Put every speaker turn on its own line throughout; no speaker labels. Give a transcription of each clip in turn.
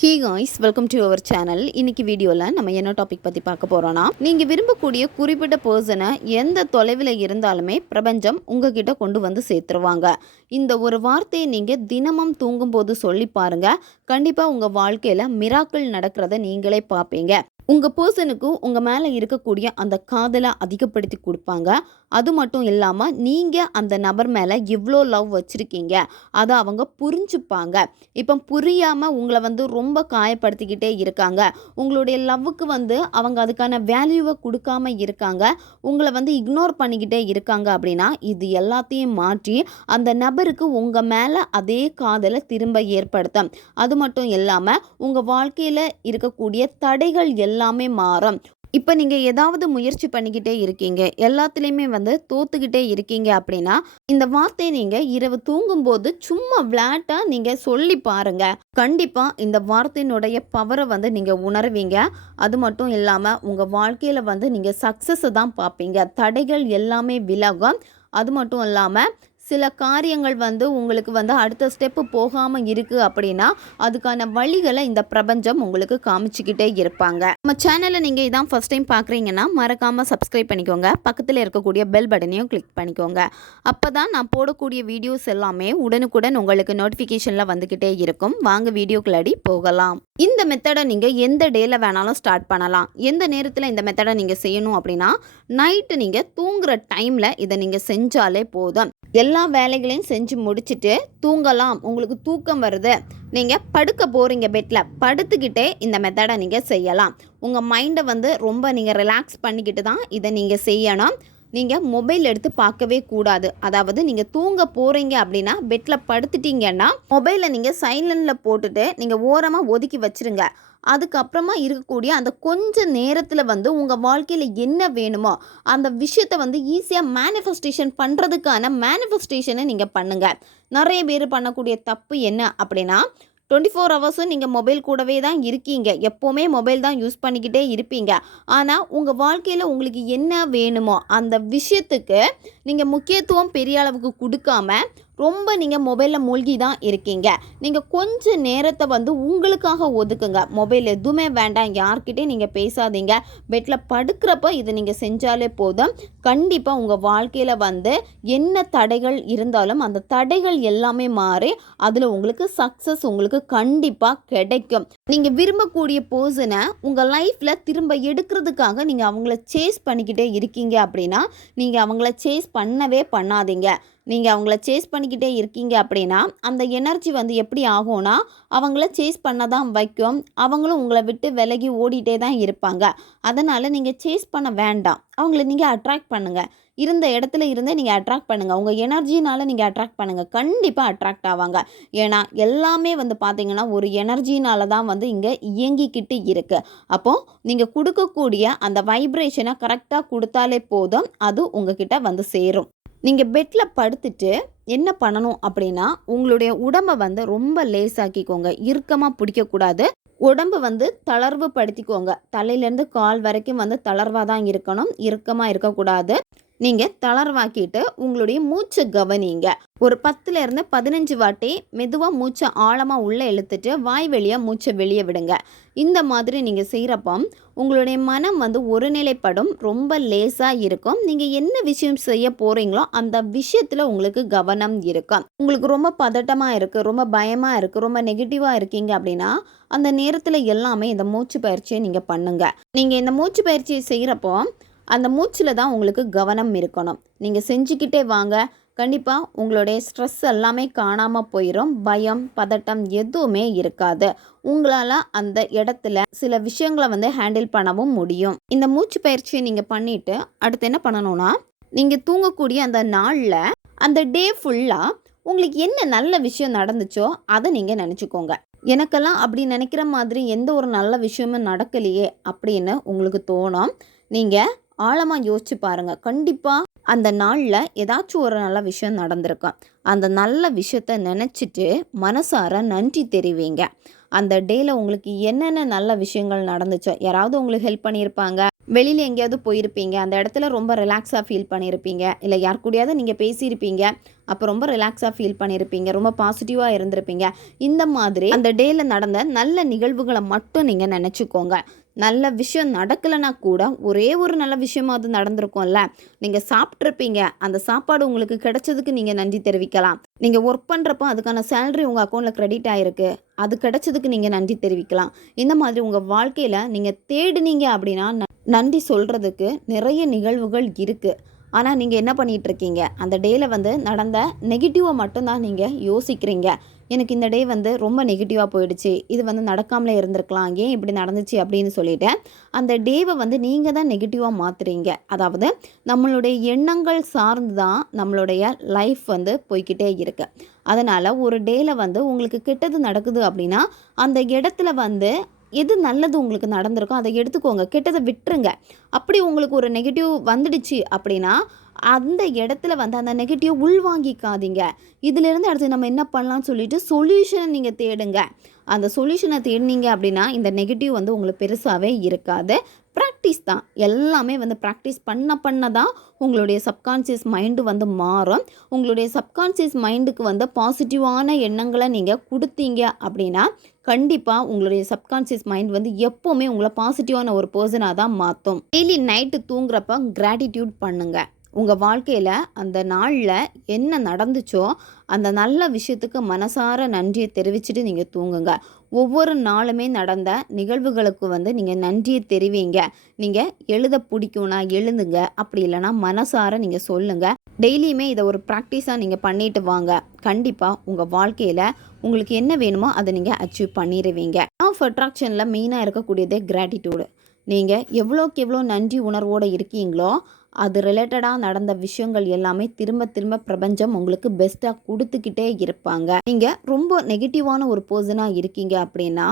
Hi guys welcome to our channel இன்னைக்கு வீடியோவில் நம்ம என்ன டாபிக் பற்றி பார்க்க போகிறோன்னா நீங்கள் விரும்பக்கூடிய குறிப்பிட்ட பர்சனை எந்த தொலைவில் இருந்தாலுமே பிரபஞ்சம் உங்ககிட்ட கொண்டு வந்து சேர்த்துருவாங்க. இந்த ஒரு வார்த்தையை நீங்கள் தினமும் தூங்கும்போது சொல்லி பாருங்கள் கண்டிப்பாக உங்கள் வாழ்க்கையில் மிராக்கள் நடக்கிறத நீங்களே பார்ப்பீங்க. உங்கள் பர்சனுக்கு உங்கள் மேலே இருக்கக்கூடிய அந்த காதலை அதிகப்படுத்தி கொடுப்பாங்க. அது மட்டும் இல்லாமல் நீங்கள் அந்த நபர் மேலே எவ்வளோ லவ் வச்சுருக்கீங்க. அதை அவங்க புரிஞ்சுப்பாங்க. இப்போ புரியாமல் உங்களை வந்து ரொம்ப காயப்படுத்திக்கிட்டே இருக்காங்க. உங்களுடைய லவ்வுக்கு வந்து அவங்க அதுக்கான வேல்யூவை கொடுக்காம இருக்காங்க. உங்களை வந்து இக்னோர் பண்ணிக்கிட்டே இருக்காங்க அப்படின்னா இது எல்லாத்தையும் மாற்றி அந்த நபருக்கு உங்கள் மேலே அதே காதலை திரும்ப ஏற்படுத்தும். அது மட்டும் இல்லாமல் உங்கள் வாழ்க்கையில் இருக்கக்கூடிய தடைகள் எல்லாமே மாறும். இப்போ நீங்கள் ஏதாவது முயற்சி பண்ணிக்கிட்டே இருக்கீங்க எல்லாத்துலேயுமே வந்து தோத்துக்கிட்டே இருக்கீங்க அப்படின்னா இந்த வார்த்தையை நீங்கள் இரவு தூங்கும்போது சும்மா விளையாட்டாக நீங்கள் சொல்லி பாருங்கள் கண்டிப்பாக இந்த வார்த்தையினுடைய பவரை வந்து நீங்கள் உணர்வீங்க. அது மட்டும் இல்லாமல் உங்கள் வாழ்க்கையில் வந்து நீங்கள் சக்ஸஸை தான் பார்ப்பீங்க. தடைகள் எல்லாமே விலகும். அது மட்டும் இல்லாமல் சில காரியங்கள் வந்து உங்களுக்கு வந்து அடுத்த ஸ்டெப்பு போகாமல் இருக்குது அப்படின்னா அதுக்கான வழிகளை இந்த பிரபஞ்சம் உங்களுக்கு காமிச்சிக்கிட்டே இருப்பாங்க. நம்ம சேனலை நீங்கள் இதான் ஃபஸ்ட் டைம் பார்க்குறீங்கன்னா மறக்காமல் சப்ஸ்கிரைப் பண்ணிக்கோங்க. பக்கத்தில் இருக்கக்கூடிய பெல் பட்டனையும் கிளிக் பண்ணிக்கோங்க. அப்போ தான் நான் போடக்கூடிய வீடியோஸ் எல்லாமே உடனுக்குடன் உங்களுக்கு நோட்டிஃபிகேஷனில் வந்துக்கிட்டே இருக்கும். வாங்க வீடியோக்குள்ளாடி போகலாம். இந்த மெத்தடை நீங்கள் எந்த டேயில் வேணாலும் ஸ்டார்ட் பண்ணலாம். எந்த நேரத்தில் இந்த மெத்தடை நீங்கள் செய்யணும் அப்படின்னா நைட்டு நீங்கள் தூங்குற டைமில் இதை நீங்கள் செஞ்சாலே போதும். எல்லா வேலைகளையும் செஞ்சு முடிச்சுட்டு தூங்கலாம். உங்களுக்கு தூக்கம் வருது. நீங்கள் படுக்க போகிறீங்க பெட்டில் படுத்துக்கிட்டே இந்த மெத்தடை நீங்கள் செய்யலாம். உங்கள் மைண்டை வந்து ரொம்ப நீங்கள் ரிலாக்ஸ் பண்ணிக்கிட்டு தான் இதை நீங்கள் செய்யணும். நீங்கள் மொபைல் எடுத்து பார்க்கவே கூடாது. அதாவது நீங்கள் தூங்க போகிறீங்க அப்படின்னா பெட்டில் படுத்துட்டீங்கன்னா மொபைலை நீங்கள் சைலண்டில் போட்டுட்டு நீங்கள் ஓரமாக ஒதுக்கி வச்சிருங்க. அதுக்கப்புறமா இருக்கக்கூடிய அந்த கொஞ்ச நேரத்தில் வந்து உங்கள் வாழ்க்கையில் என்ன வேணுமோ அந்த விஷயத்தை வந்து ஈஸியாக மேனிஃபெஸ்டேஷன் பண்ணுறதுக்கான மேனிஃபெஸ்டேஷனை நீங்கள் பண்ணுங்கள் நிறைய பேர் பண்ணக்கூடிய தப்பு என்ன அப்படின்னா டுவெண்ட்டி ஃபோர் ஹவர்ஸும் நீங்கள் மொபைல் கூடவே தான் இருக்கீங்க. எப்போவுமே மொபைல் தான் யூஸ் பண்ணிக்கிட்டே இருப்பீங்க. ஆனால் உங்கள் வாழ்க்கையில் உங்களுக்கு என்ன வேணுமோ அந்த விஷயத்துக்கு நீங்கள் முக்கியத்துவம் பெரிய அளவுக்கு கொடுக்காம ரொம்ப நீங்கள் மொபைலில் மூழ்கி தான் இருக்கீங்க. நீங்கள் கொஞ்ச நேரத்தை வந்து உங்களுக்காக ஒதுக்குங்க. மொபைல் எதுவுமே வேண்டாம். யார்கிட்டையும் நீங்கள் பேசாதீங்க. பெட்டில் படுக்கிறப்ப இதை நீங்கள் செஞ்சாலே போதும். கண்டிப்பாக உங்கள் வாழ்க்கையில் வந்து என்ன தடைகள் இருந்தாலும் அந்த தடைகள் எல்லாமே மாறி அதில் உங்களுக்கு சக்ஸஸ் உங்களுக்கு கண்டிப்பாக கிடைக்கும். நீங்கள் விரும்பக்கூடிய பர்சனை உங்கள் லைஃப்பில் திரும்ப எடுக்கிறதுக்காக நீங்கள் அவங்கள சேஸ் பண்ணிக்கிட்டே இருக்கீங்க அப்படின்னா நீங்கள் அவங்கள சேஸ் பண்ணவே பண்ணாதீங்க. நீங்கள் அவங்கள சேஸ் பண்ணிக்கிட்டே இருக்கீங்க அப்படின்னா அந்த எனர்ஜி வந்து எப்படி ஆகும்னா அவங்கள சேஸ் பண்ண தான் வைக்கும். அவங்களும் உங்களை விட்டு விலகி ஓடிட்டே தான் இருப்பாங்க. அதனால் நீங்கள் சேஸ் பண்ண வேண்டாம். அவங்கள நீங்கள் அட்ராக்ட் பண்ணுங்கள் இருந்த இடத்துல இருந்தே நீங்கள் அட்ராக்ட் பண்ணுங்கள் உங்கள் எனர்ஜினால் நீங்கள் அட்ராக்ட் பண்ணுங்கள் கண்டிப்பாக அட்ராக்ட் ஆவாங்க. ஏன்னா எல்லாமே வந்து பார்த்தீங்கன்னா ஒரு எனர்ஜினால தான் வந்து இங்கே இயங்கிக்கிட்டு இருக்குது அப்போது நீங்கள் கொடுக்கக்கூடிய அந்த வைப்ரேஷனை கரெக்டாக கொடுத்தாலே போதும். அது உங்ககிட்ட வந்து சேரும். நீங்கள் பெட்டில் படுத்துட்டு என்ன பண்ணணும் அப்படின்னா உங்களுடைய உடம்பை வந்து ரொம்ப லேசாக்கிக்கோங்க. இறுக்கமாக பிடிக்கக்கூடாது. உடம்பு வந்து தளர்வு படுத்திக்கோங்க தலையிலேருந்து கால் வரைக்கும் வந்து தளர்வாக தான் இருக்கணும். இறுக்கமாக இருக்கக்கூடாது. நீங்கள் தளர்வாக்கிட்டு உங்களுடைய மூச்சை கவனிங்க. ஒரு பத்துலேருந்து பதினஞ்சு வாட்டி மெதுவாக மூச்சை ஆழமாக உள்ளே இழுத்துட்டு வாய் வெளியாக மூச்சை வெளியே விடுங்க. இந்த மாதிரி நீங்கள் செய்கிறப்போ உங்களுடைய மனம் வந்து ஒருநிலைப்படும் ரொம்ப லேசாக இருக்கும். நீங்கள் என்ன விஷயம் செய்ய போகிறீங்களோ அந்த விஷயத்தில் உங்களுக்கு கவனம் இருக்கும். உங்களுக்கு ரொம்ப பதட்டமாக இருக்குது ரொம்ப பயமாக இருக்குது ரொம்ப நெகட்டிவாக இருக்கீங்க அப்படின்னா அந்த நேரத்தில் எல்லாமே இந்த மூச்சு பயிற்சியை நீங்கள் பண்ணுங்கள் நீங்கள் இந்த மூச்சு பயிற்சியை செய்கிறப்போ அந்த மூச்சில் தான் உங்களுக்கு கவனம் இருக்கணும். நீங்கள் செஞ்சுக்கிட்டே வாங்க. கண்டிப்பாக உங்களுடைய ஸ்ட்ரெஸ் எல்லாமே காணாமல் போயிடும் பயம் பதட்டம் எதுவுமே இருக்காது. உங்களால் அந்த இடத்துல சில விஷயங்களை வந்து ஹேண்டில் பண்ணவும் முடியும். இந்த மூச்சு பயிற்சியை நீங்கள் பண்ணிவிட்டு அடுத்து என்ன பண்ணணும்னா நீங்கள் தூங்கக்கூடிய அந்த நாளில் அந்த டே ஃபுல்லாக உங்களுக்கு என்ன நல்ல விஷயம் நடந்துச்சோ அதை நீங்கள் நினச்சிக்கோங்க. எனக்கெல்லாம் அப்படி நினைக்கிற மாதிரி எந்த ஒரு நல்ல விஷயமும் நடக்கலையே அப்படின்னு உங்களுக்கு தோணும். நீங்கள் ஆழமாக யோசிச்சு பாருங்கள் கண்டிப்பாக அந்த நாளில் ஏதாச்சும் ஒரு நல்ல விஷயம் நடந்திருக்கும். அந்த நல்ல விஷயத்த நினச்சிட்டு மனசார நன்றி தெரிவிங்க. அந்த டேயில் உங்களுக்கு என்னென்ன நல்ல விஷயங்கள் நடந்துச்சோ யாராவது உங்களுக்கு ஹெல்ப் பண்ணியிருப்பாங்க வெளியில் எங்கேயாவது போயிருப்பீங்க அந்த இடத்துல ரொம்ப ரிலாக்ஸாக ஃபீல் பண்ணியிருப்பீங்க இல்லை யார் கூடயாவது நீங்கள் பேசியிருப்பீங்க அப்போ ரொம்ப ரிலாக்ஸாக ஃபீல் பண்ணியிருப்பீங்க ரொம்ப பாசிட்டிவாக இருந்திருப்பீங்க இந்த மாதிரி அந்த டேயில் நடந்த நல்ல நிகழ்வுகளை மட்டும் நீங்கள் நினச்சிக்கோங்க. நல்ல விஷயம் நடக்கலைன்னா கூட ஒரே ஒரு நல்ல விஷயமாவது நடந்திருக்கும்ல. நீங்கள் சாப்பிட்ருப்பீங்க அந்த சாப்பாடு உங்களுக்கு கிடைச்சதுக்கு நீங்கள் நன்றி தெரிவிக்கலாம். நீங்கள் ஒர்க் பண்ணுறப்போ அதுக்கான சேலரி உங்கள் அக்கௌண்ட்டில் க்ரெடிட் ஆகிருக்கு அது கிடைச்சதுக்கு நீங்கள் நன்றி தெரிவிக்கலாம். இந்த மாதிரி உங்கள் வாழ்க்கையில் நீங்கள் தேடுனீங்க அப்படின்னா ந- நன்றி சொல்கிறதுக்கு நிறைய நிகழ்வுகள் இருக்குது ஆனால் நீங்கள் என்ன பண்ணிகிட்ருக்கீங்க அந்த டேயில் வந்து நடந்த நெகட்டிவை மட்டும்தான் நீங்கள் யோசிக்கிறீங்க. எனக்கு இந்த டே வந்து ரொம்ப நெகட்டிவாக போயிடுச்சு. இது வந்து நடக்காமலே இருந்திருக்கலாம். ஏன் இப்படி நடந்துச்சு அப்படின்னு சொல்லிட்டு அந்த டேவை வந்து நீங்கள் தான் நெகட்டிவாக மாற்றுறீங்க அதாவது நம்மளுடைய எண்ணங்கள் சார்ந்து தான் நம்மளுடைய லைஃப் வந்து போய்க்கிட்டே இருக்குது அதனால் ஒரு டேயில் வந்து உங்களுக்கு கெட்டது நடக்குது அப்படின்னா அந்த இடத்துல வந்து எது நல்லது உங்களுக்கு நடந்திருக்கோ அதை எடுத்துக்கோங்க. கெட்டதை விட்டுருங்க. அப்படி உங்களுக்கு ஒரு நெகட்டிவ் வந்துடுச்சு அப்படின்னா அந்த இடத்துல வந்து அந்த நெகட்டிவ் உள்வாங்கிக்காதீங்க. இதிலிருந்து அடுத்து நம்ம என்ன பண்ணலாம்னு சொல்லிட்டு சொல்யூஷனை நீங்கள் தேடுங்க. அந்த சொல்யூஷனை தேடினீங்க அப்படின்னா இந்த நெகட்டிவ் வந்து உங்களுக்கு பெருசாகவே இருக்காது. ப்ராக்டிஸ் தான். எல்லாமே வந்து ப்ராக்டிஸ் பண்ண பண்ண தான் உங்களுடைய சப்கான்சியஸ் மைண்டு வந்து மாறும். உங்களுடைய சப்கான்சியஸ் மைண்டுக்கு வந்து பாசிட்டிவான எண்ணங்களை நீங்கள் கொடுத்தீங்க அப்படின்னா கண்டிப்பாக உங்களுடைய சப்கான்சியஸ் மைண்ட் வந்து எப்போவுமே உங்களை பாசிட்டிவான ஒரு பர்சனாக தான் மாற்றும் டெய்லி நைட்டு தூங்குறப்ப கிராட்டிடியூட் பண்ணுங்கள் உங்கள் வாழ்க்கையில் அந்த நாளில் என்ன நடந்துச்சோ அந்த நல்ல விஷயத்துக்கு மனசார நன்றியை தெரிவிச்சுட்டு நீங்கள் தூங்குங்க. ஒவ்வொரு நாளுமே நடந்த நிகழ்வுகளுக்கு வந்து நீங்கள் நன்றியை தெரிவிங்க. நீங்கள் எழுத பிடிக்கும்னா எழுதுங்க அப்படி இல்லைன்னா மனசார நீங்கள் சொல்லுங்கள் டெய்லியுமே இதை ஒரு ப்ராக்டிஸாக நீங்கள் பண்ணிட்டு வாங்க. கண்டிப்பாக உங்கள் வாழ்க்கையில் உங்களுக்கு என்ன வேணுமோ அதை நீங்கள் அச்சீவ் பண்ணிடுவீங்க ஆஃப் அட்ராக்ஷனில் மெயினாக இருக்கக்கூடியதே கிராட்டிடியூடு நீங்கள் எவ்வளோக்கு எவ்வளோ நன்றி உணர்வோடு இருக்கீங்களோ அது ரிலேட்டடாக நடந்த விஷயங்கள் எல்லாமே திரும்ப திரும்ப பிரபஞ்சம் உங்களுக்கு பெஸ்ட்டாக கொடுத்துக்கிட்டே இருப்பாங்க. நீங்கள் ரொம்ப நெகட்டிவான ஒரு பர்சனாக இருக்கீங்க அப்படின்னா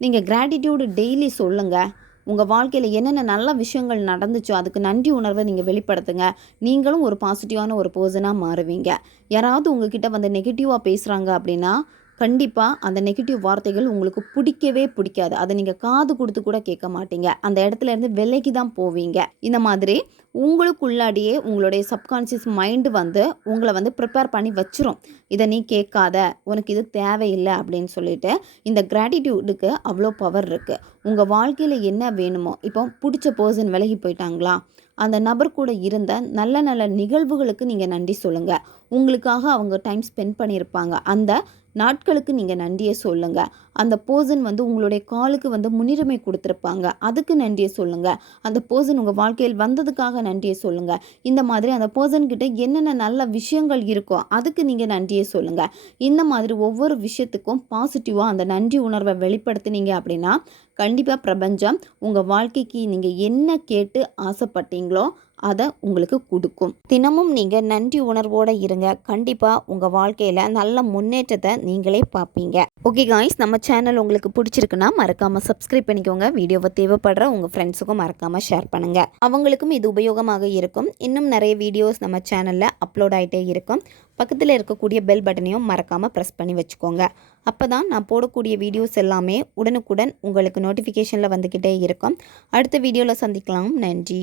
நீங்கள் கிராட்டிடியூடு டெய்லி சொல்லுங்கள் உங்கள் வாழ்க்கையில் என்னென்ன நல்ல விஷயங்கள் நடந்துச்சோ அதுக்கு நன்றி உணர்வை நீங்கள் வெளிப்படுத்துங்க. நீங்களும் ஒரு பாசிட்டிவான ஒரு பர்சனாக மாறுவீங்க. யாராவது உங்ககிட்ட வந்து நெகட்டிவாக பேசுகிறாங்க அப்படின்னா கண்டிப்பாக அந்த நெகட்டிவ் வார்த்தைகள் உங்களுக்கு பிடிக்கவே பிடிக்காது. அதை நீங்கள் காது கொடுத்து கூட கேட்க மாட்டீங்க. அந்த இடத்துல இருந்து விலைக்கு தான் போவீங்க. இந்த மாதிரி உங்களுக்குள்ளாடியே உங்களுடைய சப்கான்ஷியஸ் மைண்டு வந்து உங்களை வந்து ப்ரிப்பேர் பண்ணி வச்சிரும். இதை நீ கேட்காத. உனக்கு இது தேவையில்லை அப்படின்னு சொல்லிட்டு இந்த கிராட்டிடியூடுக்கு அவ்வளோ பவர் இருக்குது உங்கள் வாழ்க்கையில் என்ன வேணுமோ இப்போ பிடிச்ச பர்சன் விலகி போயிட்டாங்களா? அந்த நபர் கூட இருந்த நல்ல நல்ல நிகழ்வுகளுக்கு நீங்கள் நன்றி சொல்லுங்கள் உங்களுக்காக அவங்க டைம் ஸ்பெண்ட் பண்ணியிருப்பாங்க. அந்த நாட்களுக்கு நீங்கள் நன்றியை சொல்லுங்கள் அந்த போர்சன் வந்து உங்களுடைய காலுக்கு வந்து முன்னுரிமை கொடுத்துருப்பாங்க. அதுக்கு நன்றியை சொல்லுங்கள் அந்த போர்சன் உங்கள் வாழ்க்கையில் வந்ததுக்காக நன்றியை சொல்லுங்கள் இந்த மாதிரி அந்த போர்சன்கிட்ட என்னென்ன நல்ல விஷயங்கள் இருக்கோ அதுக்கு நீங்கள் நன்றியை சொல்லுங்கள் இந்த மாதிரி ஒவ்வொரு விஷயத்துக்கும் பாசிட்டிவாக அந்த நன்றி உணர்வை வெளிப்படுத்தினீங்க அப்படின்னா கண்டிப்பாக பிரபஞ்சம் உங்கள் வாழ்க்கைக்கு நீங்கள் என்ன கேட்டு ஆசைப்பட்டீங்களோ அதை உங்களுக்கு கொடுக்கும். தினமும் நீங்கள் நன்றி உணர்வோடு இருங்க. கண்டிப்பாக உங்கள் வாழ்க்கையில் நல்ல முன்னேற்றத்தை நீங்களே பார்ப்பீங்க. ஓகே காய்ஸ் நம்ம சேனல் உங்களுக்கு பிடிச்சிருக்குன்னா மறக்காமல் சப்ஸ்கிரைப் பண்ணிக்கோங்க. வீடியோவை தேவைப்படுற உங்கள் ஃப்ரெண்ட்ஸுக்கும் மறக்காமல் ஷேர் பண்ணுங்கள் அவங்களுக்கும் இது உபயோகமாக இருக்கும். இன்னும் நிறைய வீடியோஸ் நம்ம சேனலில் அப்லோட் ஆகிட்டே இருக்கும். பக்கத்தில் இருக்கக்கூடிய பெல் பட்டனையும் மறக்காமல் ப்ரெஸ் பண்ணி வச்சுக்கோங்க. அப்போ தான் நான் போடக்கூடிய வீடியோஸ் எல்லாமே உடனுக்குடன் உங்களுக்கு நோட்டிஃபிகேஷனில் வந்துக்கிட்டே இருக்கும். அடுத்த வீடியோவில் சந்திக்கலாம். நன்றி.